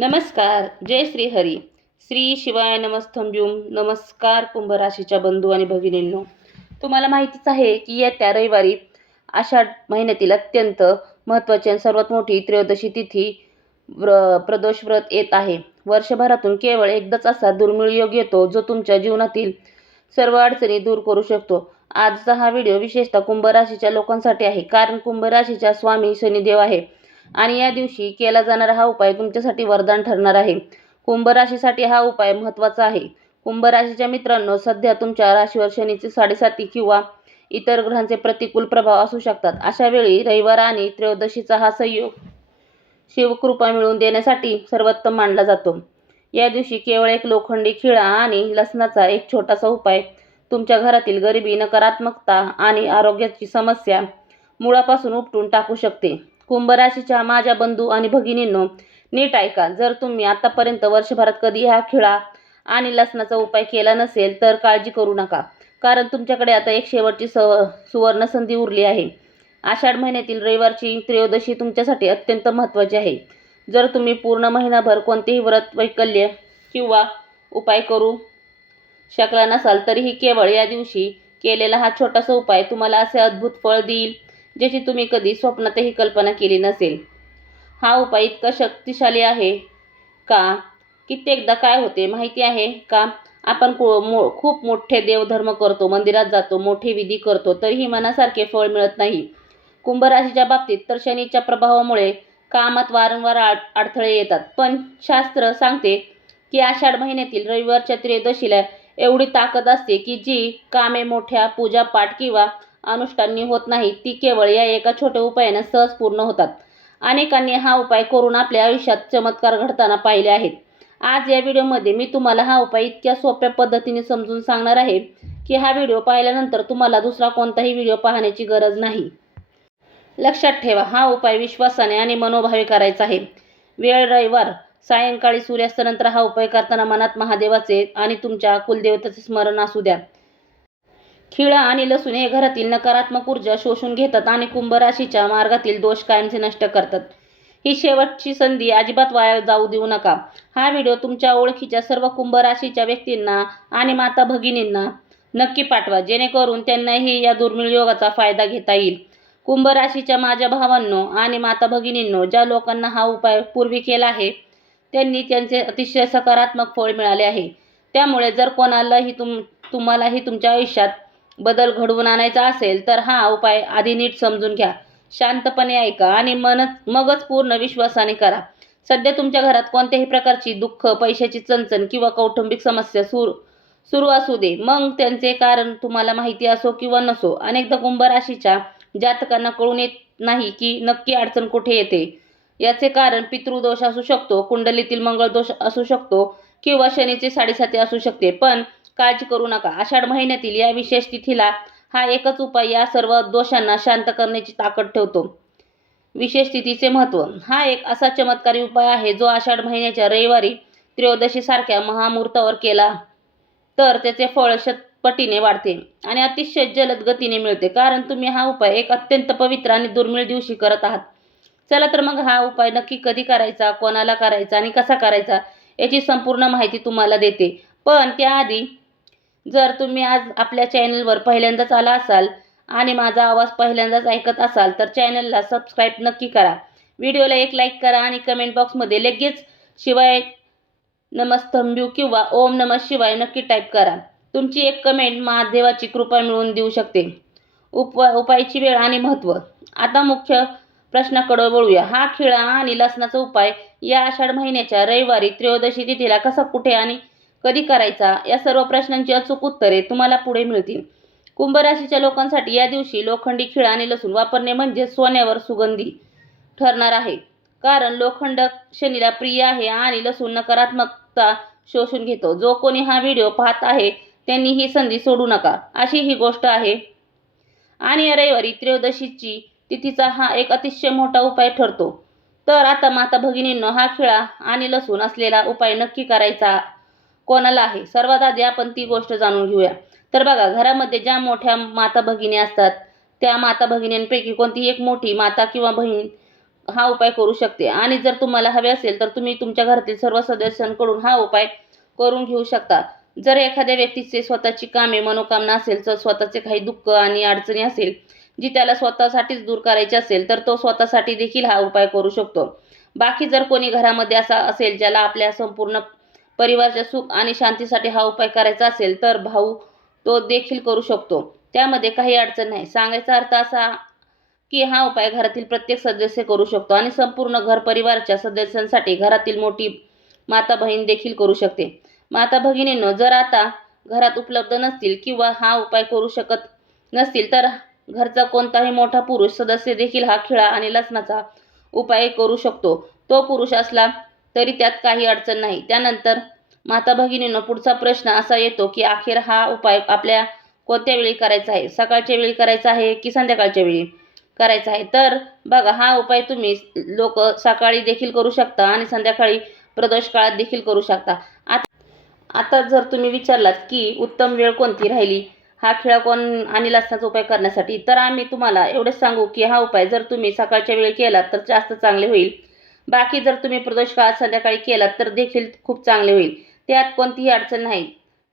नमस्कार. जय श्री हरी. श्री शिवाय नमस्तंभ्युम. नमस्कार कुंभ राशीच्या बंधू आणि भगिनींनो, तुम्हाला माहितीच आहे की येत्या रविवारी आषाढ महिन्यातील अत्यंत महत्त्वाची आणि सर्वात मोठी त्रयोदशी तिथी प्रदोष व्रत येत आहे. वर्षभरातून केवळ एकदाच असा दुर्मिळ योग येतो जो तुमच्या जीवनातील सर्व अडचणी दूर करू शकतो. आजचा हा व्हिडिओ विशेषतः कुंभ राशीच्या लोकांसाठी आहे, कारण कुंभ राशीचा स्वामी शनिदेव आहे आणि या दिवशी केला जाणारा हा उपाय तुमच्यासाठी वरदान ठरणार आहे. कुंभ राशीसाठी हा उपाय महत्त्वाचा आहे. कुंभ राशीच्या मित्रांनो, सध्या तुमच्या राशीवर शनीचे 7.5 किंवा इतर ग्रहांचे प्रतिकूल प्रभाव असू शकतात. अशा वेळी रविवार आणि त्रयोदशीचा हा संयोग शिवकृपा मिळवून देण्यासाठी सर्वोत्तम मानला जातो. या दिवशी केवळ एक लोखंडी खिळा आणि लसणाचा एक छोटासा उपाय तुमच्या घरातील गरिबी, नकारात्मकता आणि आरोग्याची समस्या मुळापासून उपटून टाकू शकते. कुंभ राशीच्या माझ्या बंधू आणि भगिनींनो, नीट ऐका. जर तुम्ही आतापर्यंत वर्षभरात कधी हा खिळा आणि लसणाचा उपाय केला नसेल तर काळजी करू नका, कारण तुमच्याकडे आता एक शेवटची सुवर्ण संधी उरली आहे. आषाढ महिन्यातील रविवारची त्रयोदशी तुमच्यासाठी अत्यंत महत्त्वाची आहे. जर तुम्ही पूर्ण महिनाभर कोणतेही व्रत, वैकल्य किंवा उपाय करू शकला नसाल तरीही केवळ या दिवशी केलेला हा छोटासा उपाय तुम्हाला असे अद्भुत फळ देईल ज्याची तुम्ही कधी स्वप्नातही कल्पना केली नसेल. हा उपाय इतका शक्तिशाली आहे का, कित्येकदा काय होते माहिती आहे का, आपण खूप मोठे देवधर्म करतो, मंदिरात जातो, मोठे विधी करतो, तरीही मनासारखे फळ मिळत नाही. कुंभ राशीच्या बाबतीत तर शनीच्या प्रभावामुळे कामात वारंवार अडथळे येतात. पण शास्त्र सांगते की आषाढ महिन्यातील रविवारच्या त्रयोदशीला एवढी ताकद असते की जी कामे मोठ्या पूजापाठ किंवा अनुष्ठानी होत नाही, ती केवळ या एका छोट्या उपायाने सहज पूर्ण होतात. अनेकांनी हा उपाय करून आपल्या आयुष्यात चमत्कार घडताना पाहिले आहेत. आज या व्हिडिओमध्ये मी तुम्हाला हा उपाय इतक्या सोप्या पद्धतीने समजून सांगणार आहे की हा व्हिडिओ पाहिल्यानंतर तुम्हाला दुसरा कोणताही व्हिडिओ पाहण्याची गरज नाही. लक्षात ठेवा, हा उपाय विश्वासाने आणि मनोभावे करायचा आहे. वेळ रविवार सायंकाळी सूर्यास्तानंतर हा उपाय करताना मनात महादेवाचे आणि तुमच्या कुलदेवतेचे स्मरण असू द्या. खिळा आणि लसूण हे घरातील नकारात्मक ऊर्जा शोषून घेतात आणि कुंभ राशीच्या मार्गातील दोष कायमचे नष्ट करतात. ही शेवटची संधी अजिबात वाया जाऊ देऊ नका. हा व्हिडिओ तुमच्या ओळखीच्या सर्व कुंभ राशीच्या व्यक्तींना आणि माता भगिनींना नक्की पाठवा, जेणेकरून त्यांनाही या दुर्मिळ योगाचा फायदा घेता येईल. कुंभ राशीच्या माझ्या भावांनो आणि माता भगिनींनो, ज्या लोकांना हा उपाय पूर्वी केला आहे त्यांनी त्यांचे अतिशय सकारात्मक फळ मिळाले आहे. त्यामुळे जर कोणालाही तुम्हालाही तुमच्या आयुष्यात बदल घडवून आणायचा असेल तर हा उपाय आधी नीट समजून घ्या, शांतपणे ऐका आणि मगच पूर्ण विश्वासाने करा. सध्या तुमच्या घरात कोणत्याही प्रकारची दुःख, पैशाची चणचण किंवा कौटुंबिक समस्या सुरू असू दे, मग त्यांचे कारण तुम्हाला माहिती असो किंवा नसो, अनेकदा कुंभ राशीच्या जातकांना कळून येत नाही की नक्की अडचण कुठे येते. याचे कारण पितृदोष असू शकतो, कुंडलीतील मंगळ दोष असू शकतो किंवा शनीचे 7.5 असू शकते. पण काळजी करू नका. आषाढ महिन्यातील या विशेष तिथीला हा एकच उपाय या सर्व दोषांना शांत करण्याची ताकद ठेवतो. विशेष तिथीचे महत्त्व. हा एक असा चमत्कारी उपाय आहे जो आषाढ महिन्याच्या रविवारी त्रयोदशी सारख्या महामुहूर्तावर केला तर त्याचे फळ शतपटीने वाढते आणि अतिशय जलद गतीने मिळते, कारण तुम्ही हा उपाय एक अत्यंत पवित्र आणि दुर्मिळ दिवशी करत आहात. चला तर मग हा उपाय नक्की कधी करायचा, कोणाला करायचा आणि कसा करायचा याची संपूर्ण माहिती तुम्हाला देते. पण त्याआधी जर तुम्ही आज आपल्या चॅनलवर पहिल्यांदाच आला असाल आणि माझा आवाज पहिल्यांदाच ऐकत असाल तर चॅनलला सबस्क्राईब नक्की करा, व्हिडिओला एक लाईक करा आणि कमेंट बॉक्समध्ये लगेच शिवाय नमस्तंभ्यू किंवा ओम नमः शिवाय नक्की टाईप करा. तुमची एक कमेंट महादेवाची कृपा मिळवून देऊ शकते. उपायाची वेळ आणि महत्त्व. आता मुख्य प्रश्नाकडे वळूया. हा खिळा आणि लसणाचा उपाय या आषाढ महिन्याच्या रविवारी त्रयोदशी तिथीला कसा, कुठे आणि कधी करायचा, या सर्व प्रश्नांची अचूक उत्तरे तुम्हाला पुढे मिळतील. कुंभ राशीच्या लोकांसाठी या दिवशी लोखंडी खिळा आणि लसूण वापरणे म्हणजे सोन्यावर सुगंधी ठरणार आहे, कारण लोखंड शनीला प्रिय आहे आणि लसूण नकारात्मकता शोषून घेतो. जो कोणी हा व्हिडिओ पाहत आहे त्यांनी ही संधी सोडू नका, अशी ही गोष्ट आहे. आणि या रविवारी त्रयोदशीची तिथीचा हा एक अतिशय मोठा उपाय ठरतो. तर आता माता भगिनींनो, हा खिळा आणि लसूण असलेला उपाय नक्की करायचा कोणाला आहे, सर्वात आधी आपण ती गोष्ट जाणून घेऊया. तर बघा, घरामध्ये ज्या मोठ्या माता भगिनी असतात त्या माता भगिनींपैकी कोणतीही एक मोठी माता किंवा बहीण हा उपाय करू शकते। आणि जर तुम्हाला हवे असेल तर तुम्ही तुमच्या घरातील सर्व सदस्यांकडून हा उपाय करून घेऊ शकता। जर एखाद्या व्यक्तीचे स्वतःची कामे मनोकामना असेल, तर स्वतःचे काही दुःख आणि अडचणी असेल जी त्याला स्वतःसाठीच दूर करायची असेल, तर तो स्वतःसाठी देखील हा उपाय करू शकतो। बाकी जर कोणी घरामध्ये असा असेल ज्याला आपल्या संपूर्ण परिवाराच्या सुख आणि शांतीसाठी हा उपाय करायचा असेल, तर भाऊ तो देखील करू शकतो। त्यामध्ये काही अडचण नाही। सांगायचा अर्थ असा की हा उपाय घरातील प्रत्येक सदस्य करू शकतो आणि संपूर्ण घर परिवाराच्या सदस्यांसाठी घरातील मोठी माता बहीण देखील करू शकते। माता भगिनींनो, जर आता घरात उपलब्ध नसतील किंवा हा उपाय करू शकत नसतील, तर घरचा कोणताही मोठा पुरुष सदस्य देखील हा खिळा आणि लसणाचा उपाय करू शकतो। तो पुरुष असला तरी त्यात काही अडचण नाही। त्यानंतर माता भगिनींनो, पुढचा प्रश्न असा येतो की अखेर हा उपाय आपल्या कोणत्या वेळी करायचा आहे? सकाळच्या वेळी करायचा आहे की संध्याकाळच्या वेळी करायचा आहे? तर बघा, हा उपाय तुम्ही लोक सकाळी देखील करू शकता आणि संध्याकाळी प्रदोष काळात देखील करू शकता। आता जर तुम्ही विचारलात की उत्तम वेळ कोणती राहिली हा खिळा कोण आणि लसणाचा उपाय करण्यासाठी, तर आम्ही तुम्हाला एवढेच सांगू की हा उपाय जर तुम्ही सकाळच्या वेळी केलात तर जास्त चांगले होईल। बाकी जर तुम्ही प्रदोष काळात संध्याकाळी केलात तर देखील खूप चांगले होईल। त्यात कोणतीही अडचण नाही।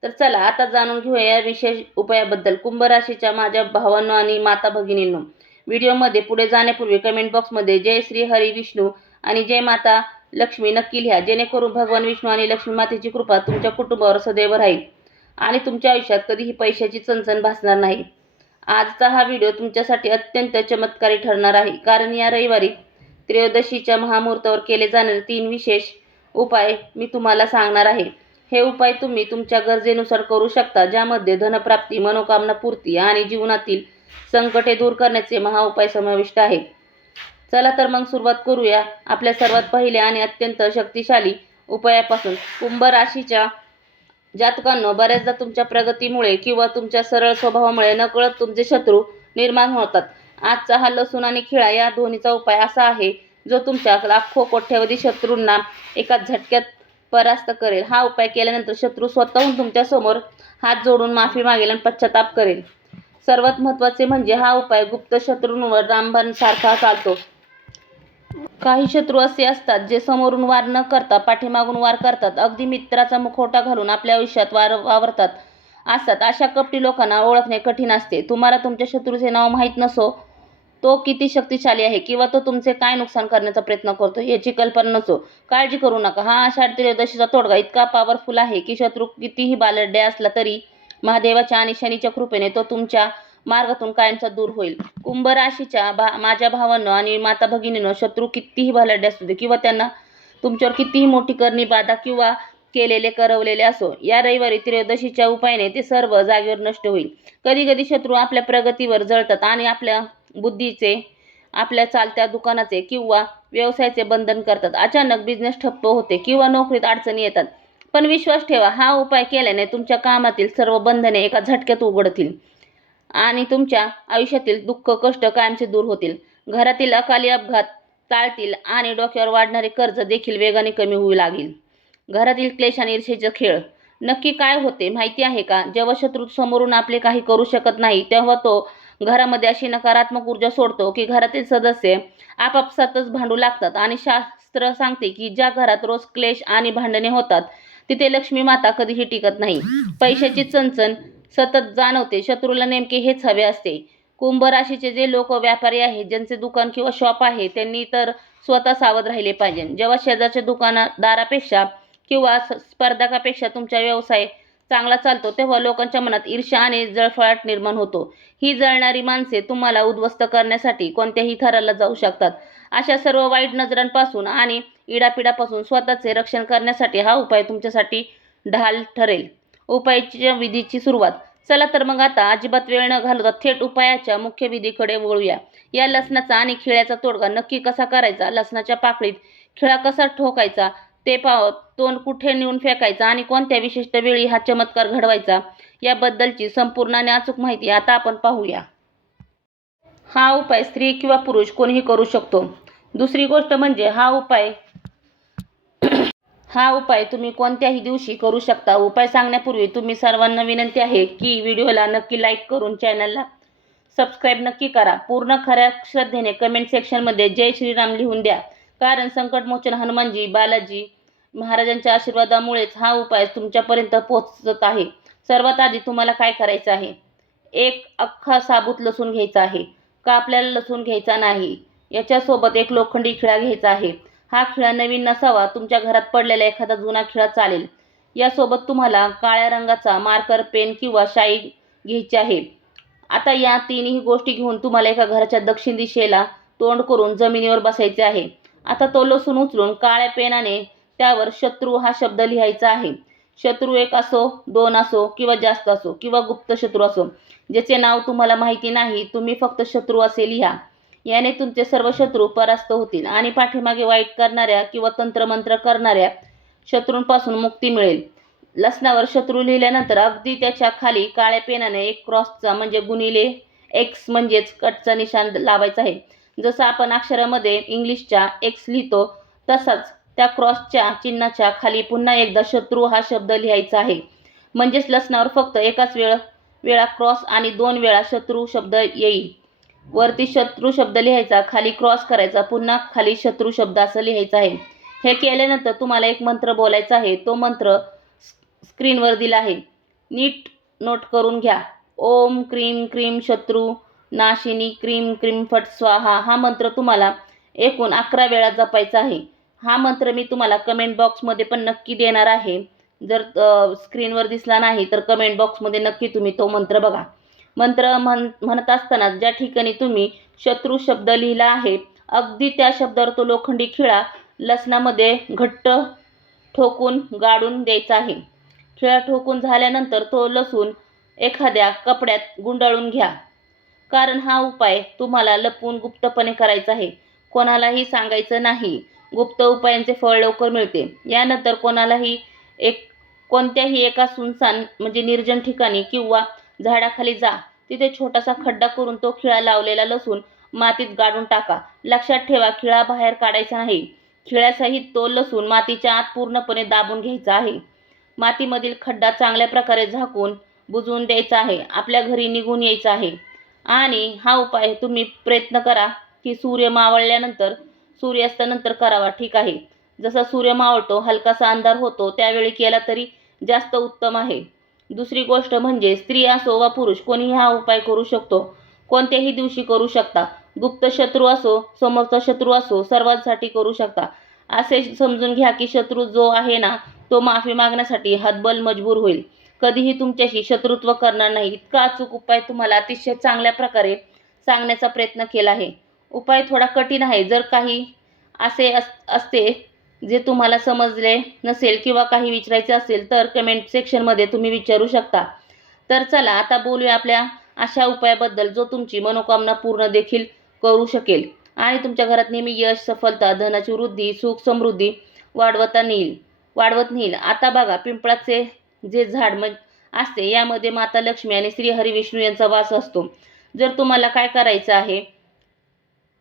तर चला आता जाणून घेऊया या विशेष उपायाबद्दल। कुंभ राशीच्या माझ्या भावांनो आणि माता भगिनींनो, व्हिडिओमध्ये पुढे जाण्यापूर्वी कमेंट बॉक्समध्ये जय श्री हरी विष्णू आणि जय माता लक्ष्मी नक्की लिहा, जेणेकरून भगवान विष्णू आणि लक्ष्मी मातेची कृपा तुमच्या कुटुंबावर सदैव राहील आणि तुमच्या आयुष्यात कधीही पैशाची चणचण भासणार नाही। आजचा हा व्हिडिओ तुमच्यासाठी अत्यंत चमत्कारी ठरणार आहे, कारण या रविवारी त्रयोदशीच्या महामुहूर्तावर केले जाणारे 3 विशेष उपाय मी तुम्हाला सांगणार आहे। हे उपाय तुम्ही तुमच्या गरजेनुसार करू शकता, ज्यामध्ये धनप्राप्ती, मनोकामना पूर्ती आणि जीवनातील संकटे दूर करण्याचे महाउपाय समाविष्ट आहेत। चला तर मग सुरुवात करूया आपल्या सर्वात पहिल्या आणि अत्यंत शक्तिशाली उपायापासून। कुंभ राशीच्या जातकांनो, बऱ्याचदा तुमच्या प्रगतीमुळे किंवा तुमच्या सरळ स्वभावामुळे नकळत तुमचे शत्रू निर्माण होतात। आजचा हा लसूण आणि खिळा या दोन्हीचा उपाय असा आहे जो तुमच्या लाखो कोट्यवधी शत्रूंना एका झटक्यात परास्त करेल। हा उपाय केल्यानंतर शत्रू स्वतःहून तुमच्या समोर हात जोडून माफी मागेल आणि पश्चाताप करेल। सर्वात महत्त्वाचे म्हणजे हा उपाय गुप्त शत्रूंवर रामबाण सारखा चालतो। काही शत्रू असे असतात जे समोरून वार न करता पाठीमागून वार करतात, अगदी मित्राचा मुखवटा घालून आपल्या आयुष्यात वावरतात असतात। अशा कपटी लोकांना ओळखणे कठीण असते। तुम्हाला तुमच्या शत्रूचे नाव माहीत नसो, तो किती शक्तिशाली आहे किंवा तो तुमचे काय नुकसान करण्याचा प्रयत्न करतो याची कल्पना नसो, काळजी करू नका। हा आषाढ त्रयोदशीचा तोडगा इतका पॉवरफुल आहे की शत्रू कितीही बालड्या असला तरी महादेवाच्या आणि शनीच्या कृपेने तो तुमच्या मार्गातून कायमचा दूर होईल। कुंभ राशीच्या माझ्या भावांनो आणि माता भगिनींनो, शत्रू कितीही बलाढ्य असू दे किंवा त्यांना तुमच्यावर कितीही मोठी करणी बाधा किंवा करवलेले असो, या रविवारी त्रयोदशीच्या उपायाने ते सर्व जागेवर नष्ट होईल। कधी कधी शत्रू आपल्या प्रगतीवर जळतात आणि आपल्या बुद्धीचे, आपल्या चालत्या दुकानाचे किंवा व्यवसायाचे बंधन करतात। अचानक बिझनेस ठप्प होते किंवा नोकरीत अडचणी येतात। पण विश्वास ठेवा, हा उपाय केल्याने तुमच्या कामातील सर्व बंधने एका झटक्यात उघडतील आणि तुमच्या आयुष्यातील दुःख, कष्ट कायमचे दूर होतील। घरातील अकाली अपघात टाळतील आणि डोक्यावर वाढणारे कर्ज देखील वेगाने कमी होऊ लागेल। घरातील क्लेश आणि ईर्ष्येचे खेळ नक्की काय होते माहिती आहे का? जेव्हा शत्रू समोरून आपले काही करू शकत नाही, तेव्हा तो घरामध्ये अशी नकारात्मक ऊर्जा सोडतो की घरातील सदस्य आपापसातच भांडू लागतात। आणि शास्त्र सांगते की ज्या घरात रोज क्लेश आणि भांडणे होतात तिथे लक्ष्मी माता कधीही टिकत नाही। पैशाची चणचण सतत जाणवते। शत्रूला नेमके हेच हवे असते। कुंभ राशीचे जे लोक व्यापारी आहेत, ज्यांचे दुकान किंवा शॉप आहे, त्यांनी तर स्वतः सावध राहिले पाहिजे। जेव्हा शेजारच्या दुकानदारापेक्षा किंवा स्पर्धकापेक्षा तुमचा व्यवसाय चांगला चालतो, तेव्हा लोकांच्या मनात ईर्ष्या आणि जळफळाट निर्माण होतो। ही जळणारी माणसे तुम्हाला उद्ध्वस्त करण्यासाठी कोणत्याही थराला जाऊ शकतात। अशा सर्व वाईट नजरांपासून आणि इडापिडापासून स्वतःचे रक्षण करण्यासाठी हा उपाय तुमच्यासाठी ढाल ठरेल। उपायाच्या विधीची सुरुवात। चला तर मग आता अजिबात वेळ न घालवता थेट उपायाच्या मुख्य विधीकडे वळूया। या लसणाचा आणि खिळ्याचा तोडगा नक्की कसा करायचा, लसणाच्या पाकळीत खिळा कसा ठोकायचा ते तोंड कुठे नेऊन फेकायचा आणि कोणत्या विशिष्ट वेळी हा चमत्कार घडवायचा याबद्दलची संपूर्ण आणि अचूक माहिती आता आपण पाहूया। हा उपाय स्त्री किंवा पुरुष कोणीही करू शकतो। दुसरी गोष्ट म्हणजे हा उपाय तुम्ही कोणत्याही दिवशी करू शकता। उपाय सांगण्यापूर्वी तुम्ही सर्वांना विनंती आहे की व्हिडिओला नक्की लाईक करून चॅनलला सबस्क्राईब नक्की करा. पूर्ण खऱ्या श्रद्धेने कमेंट सेक्शनमध्ये जय श्रीराम लिहून द्या. कारण संकटमोचन हनुमानजी बालाजी महाराजांच्या आशीर्वादामुळेच हा उपाय तुमच्यापर्यंत पोहोचत आहे. सर्वात आधी तुम्हाला काय करायचं आहे? एक अख्खा साबूत लसूण घ्यायचा आहे. का आपल्याला लसूण घ्यायचा नाही. याच्यासोबत एक लोखंडी खिळा घ्यायचा आहे. हा खिळा नवीन नसावा, तुमच्या घरात पडलेला एखादा जुना खिळा चालेल. यासोबत तुम्हाला काळ्या रंगाचा मार्कर पेन किंवा शाई घ्यायची आहे. आता या तिन्ही गोष्टी घेऊन तुम्हाला एका घराच्या दक्षिण दिशेला तोंड करून जमिनीवर बसायचे आहे. आता तो लसूण उचलून काळ्या पेनाने त्यावर शत्रू हा शब्द लिहायचा आहे. शत्रू एक असो, दोन असो किंवा जास्त असो किंवा गुप्त शत्रू असो, ज्याचे नाव तुम्हाला माहिती नाही, तुम्ही फक्त शत्रू असे लिहा. याने तुमचे सर्व शत्रू परास्त होतील आणि पाठीमागे वाईट करणाऱ्या किंवा तंत्रमंत्र करणाऱ्या शत्रूंपासून मुक्ती मिळेल. लसणावर शत्रू लिहिल्यानंतर अगदी त्याच्या खाली काळ्या पेनाने एक क्रॉसचा म्हणजे गुणिले एक्स म्हणजेच कटचा निशाण लावायचा आहे. जसं आपण अक्षरामध्ये इंग्लिशच्या एक्स लिहितो तसाच त्या क्रॉसच्या चिन्हाच्या खाली पुन्हा एकदा शत्रू हा शब्द लिहायचा आहे. म्हणजेच लसणावर फक्त एकाच वेळा क्रॉस आणि 2 वेळा शत्रू शब्द येईल. वरती शत्रू शब्द लिहायचा, खाली क्रॉस करायचा, पुन्हा खाली शत्रू शब्द असं लिहायचं आहे. हे केल्यानंतर तुम्हाला एक मंत्र बोलायचा आहे. तो मंत्र स्क्रीनवर दिला आहे, नीट नोट करून घ्या. ओम क्रीम क्रीम शत्रू नाशिनी क्रीम क्रीम फट स्वाहा. हा मंत्र तुम्हाला एकूण 11 वेळा जपायचा आहे. हा मंत्र मी तुम्हाला कमेंट बॉक्समध्ये पण नक्की देणार आहे. जर स्क्रीनवर दिसला नाही तर कमेंट बॉक्समध्ये नक्की तुम्ही तो मंत्र बघा. मंत्र म्हणत असताना ज्या ठिकाणी तुम्ही शत्रू शब्द लिहिला आहे अगदी त्या शब्दावर तो लोखंडी खिळा लसणामध्ये घट्ट ठोकून गाडून द्यायचा आहे. खिळा ठोकून झाल्यानंतर तो लसूण एखाद्या कपड्यात गुंडाळून घ्या. कारण हा उपाय तुम्हाला लपवून गुप्तपणे करायचा आहे. कोणालाही सांगायचं नाही. गुप्त उपायांचे फळ लवकर मिळते. यानंतर कोणत्याही एका सुनसान म्हणजे निर्जन ठिकाणी किंवा झाडाखाली जा. तिथे छोटासा खड्डा करून तो खिळा लावलेला लसूण मातीत गाडून टाका. लक्षात ठेवा, खिळा बाहेर काढायचा नाही. खिळ्यासहित तो लसूण मातीच्या आत पूर्णपणे दाबून घ्यायचा आहे. मातीमधील खड्डा चांगल्या प्रकारे झाकून बुजवून द्यायचा आहे. आपल्या घरी निघून यायचं आहे. आणि हा उपाय तुम्ही प्रयत्न करा की सूर्य मावळल्यानंतर सूर्यास्तानंतर करावा. ठीक आहे, जसा सूर्य मावळतो हलकासा अंधार होतो त्यावेळी केला तरी जास्त उत्तम आहे. दुसरी गोष्ट म्हणजे स्त्री असो वा पुरुष कोणीही हा उपाय करू शकतो. कोणत्याही दिवशी करू शकता. गुप्त शत्रू असो समोरचा शत्रू असो सर्वांसाठी करू शकता. असे समजून घ्या की शत्रू जो आहे ना तो माफी मागण्यासाठी हतबल मजबूर होईल. कधीही तुमच्याशी शत्रुत्व करणार नाही. इतका अचूक उपाय तुम्हाला अतिशय चांगल्या प्रकारे सांगण्याचा प्रयत्न केला आहे. उपाय थोडा कठीण आहे. जर काही असे असते जे तुम्हाला समजले नसेल किंवा काही विचारायचे असेल तर कमेंट सेक्शनमध्ये तुम्ही विचारू शकता. तर चला आता बोलूया आपल्या अशा उपायाबद्दल जो तुमची मनोकामना पूर्ण देखील करू शकेल आणि तुमच्या घरात नेहमी यश, सफलता, धनाची वृद्धी, सुख, समृद्धी वाढवत नेईल. आता बघा, पिंपळाचे जे झाड असते यामध्ये माता लक्ष्मी आणि श्री हरी विष्णू यांचा वास असतो. जर तुम्हाला काय करायचं आहे,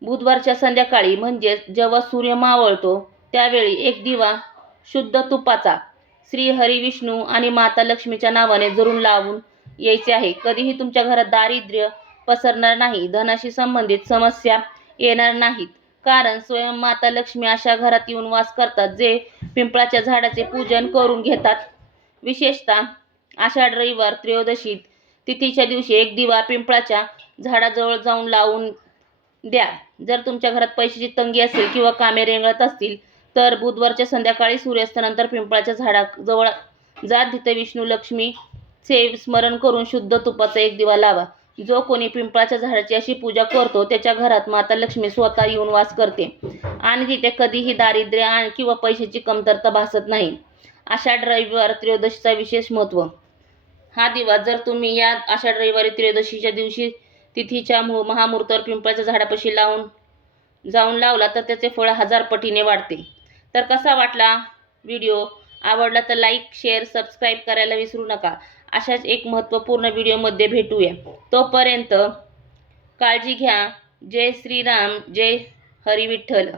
बुधवारच्या संध्याकाळी म्हणजे जेव्हा सूर्य मावळतो त्यावेळी एक दिवा शुद्ध तुपाचा श्री हरी विष्णू आणि माता लक्ष्मीच्या नावाने जरूर लावून यायचे आहे. कधीही तुमच्या घरात दारिद्र्य पसरणार नाही. धनाशी संबंधित समस्या येणार नाहीत. कारण स्वयं माता लक्ष्मी अशा घरात येऊन वास करतात जे पिंपळाच्या झाडाचे पूजन करून घेतात. विशेषतः आषाढ रविवार त्रयोदशी तिथीच्या दिवशी एक दिवा पिंपळाच्या झाडाजवळ जाऊन लावून द्या. जर तुमच्या घरात पैशाची तंगी असेल किंवा कामे रेंगाळत असतील तर बुधवारच्या संध्याकाळी सूर्यास्तानंतर पिंपळाच्या झाडाजवळ जा. तिथे विष्णू लक्ष्मीचे स्मरण करून शुद्ध तुपाचा एक दिवा लावा. जो कोणी पिंपळाच्या झाडाची अशी पूजा करतो त्याच्या घरात माता लक्ष्मी स्वतः येऊन वास करते आणि तिथे कधीही दारिद्र्य किंवा पैशाची कमतरता भासत नाही. आषाढ रविवार त्रयोदशीचा विशेष महत्त्व. हा दिवा जर तुम्ही या आषाढ रविवारी त्रयोदशीच्या दिवशी तिथीच्या महामुहूर्तावर पिंपळाच्या झाडापाशी जाऊन लावला तर त्याचे फळ 1000 पटीने वाढते. तर कसा वाटला व्हिडिओ? आवडला तर लाईक, शेअर, सबस्क्राईब करायला विसरू नका. अशाच एक महत्त्वपूर्ण व्हिडिओमध्ये भेटूया. तोपर्यंत काळजी घ्या. जय श्रीराम, जय हरी विठ्ठल.